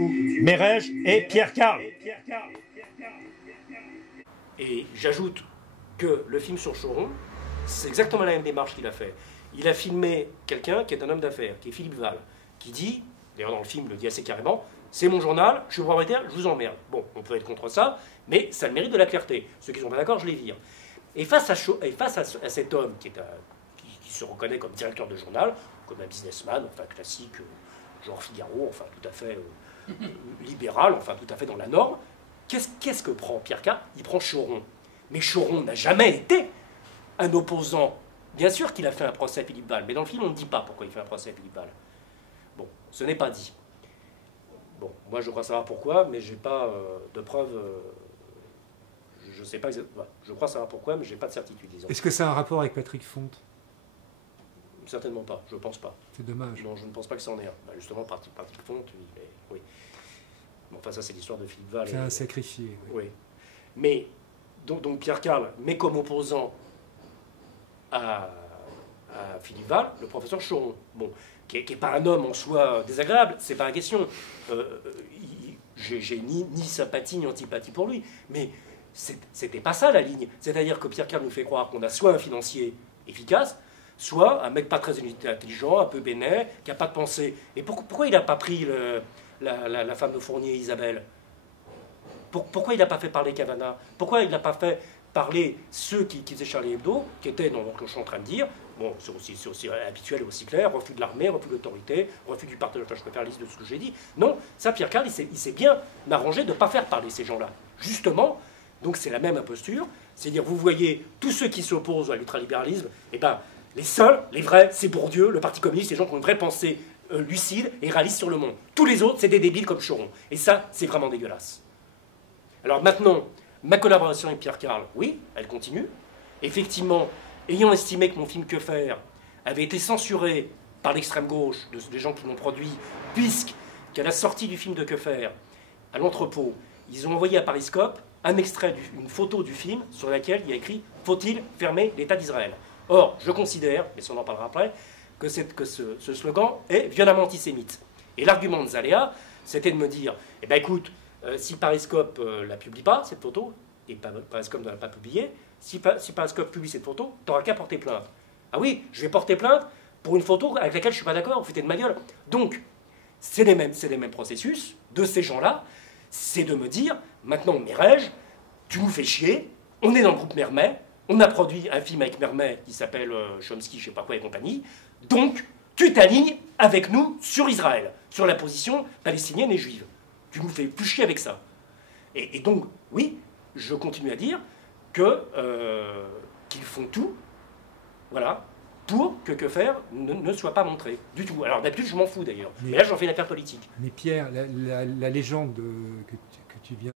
Mérège et Pierre Carl. Et j'ajoute que le film sur Choron, c'est exactement la même démarche qu'il a fait. Il a filmé quelqu'un qui est un homme d'affaires, qui est Philippe Val, qui dit, d'ailleurs dans le film il le dit assez carrément, c'est mon journal, je suis propriétaire, je vous emmerde. Bon, on peut être contre ça, mais ça a le mérite de la clarté. Ceux qui ne sont pas d'accord, je les vire. Et face à cet homme qui se reconnaît comme directeur de journal, comme un businessman, enfin classique, genre Figaro, enfin tout à fait libéral, enfin tout à fait dans la norme, qu'est-ce que prend Pierre Carl? Il prend Choron. Mais Choron n'a jamais été un opposant. Bien sûr qu'il a fait un procès à Philippe Val, mais dans le film on ne dit pas pourquoi il fait un procès à Philippe Val. Bon, ce n'est pas dit. Bon, moi je crois savoir pourquoi, mais j'ai pas de preuves. Je sais pas exactement. Je crois savoir pourquoi, mais j'ai pas de certitude, disons. Est-ce que ça a un rapport avec Patrick Fonte? Certainement pas, je pense pas. C'est dommage. Non, je ne pense pas que c'en est un. Bah, justement, Patrick Fonte, oui. Bon, enfin, ça, c'est l'histoire de Philippe Val. C'est un sacrifié. Oui. Mais, donc Pierre Carl met comme opposant à Philippe Val le professeur Choron. Bon, qui n'est pas un homme en soi désagréable, c'est pas la question. J'ai ni sympathie ni antipathie pour lui. Mais c'était pas ça la ligne. C'est-à-dire que Pierre Carl nous fait croire qu'on a soit un financier efficace, soit un mec pas très intelligent, un peu bénet, qui n'a pas de pensée. Et pourquoi il n'a pas pris la femme de Fournier, Isabelle? Pourquoi il n'a pas fait parler Cavana? Pourquoi il n'a pas fait parler ceux qui faisaient Charlie Hebdo, qui étaient dans ce que je suis en train de dire? Bon, c'est aussi habituel et aussi clair, refus de l'armée, refus de l'autorité, refus du partage, je peux faire la liste de ce que j'ai dit. Non, ça, Pierre Carl, il s'est bien arrangé de ne pas faire parler ces gens-là. Justement, donc c'est la même imposture, c'est-à-dire, vous voyez, tous ceux qui s'opposent à l'ultralibéralisme, eh ben, les seuls, les vrais, c'est Bourdieu, le Parti communiste, les gens qui ont une vraie pensée lucide et réaliste sur le monde. Tous les autres, c'est des débiles comme Choron. Et ça, c'est vraiment dégueulasse. Alors maintenant, ma collaboration avec Pierre Carl, oui, elle continue. Effectivement, ayant estimé que mon film Que faire avait été censuré par l'extrême gauche, des gens qui l'ont produit, puisqu'à la sortie du film de Que faire, à l'entrepôt, ils ont envoyé à Pariscope un extrait, une photo du film sur laquelle il y a écrit « Faut-il fermer l'État d'Israël ?» Or, je considère, mais ça on en parlera après, que ce slogan est violemment antisémite. Et l'argument de Zalea, c'était de me dire, eh ben écoute, si Pariscope la publie pas, cette photo, et Pariscope ne l'a pas publiée, si Pariscope publie cette photo, tu n'auras qu'à porter plainte. Ah oui, je vais porter plainte pour une photo avec laquelle je ne suis pas d'accord, vous foutez de ma gueule. Donc, c'est les mêmes processus de ces gens-là, c'est de me dire, maintenant, Mérège, tu nous fais chier, on est dans le groupe Mermet, on a produit un film avec Mermet qui s'appelle Chomsky, je sais pas quoi et compagnie, donc tu t'alignes avec nous sur Israël, sur la position palestinienne et juive. Tu nous fais plus chier avec ça. Et donc, oui, je continue à dire qu'ils font tout, voilà, pour que faire ne soit pas montré, du tout. Alors d'habitude, je m'en fous d'ailleurs. Mais là, j'en fais une affaire politique. Mais Pierre, la légende que tu viens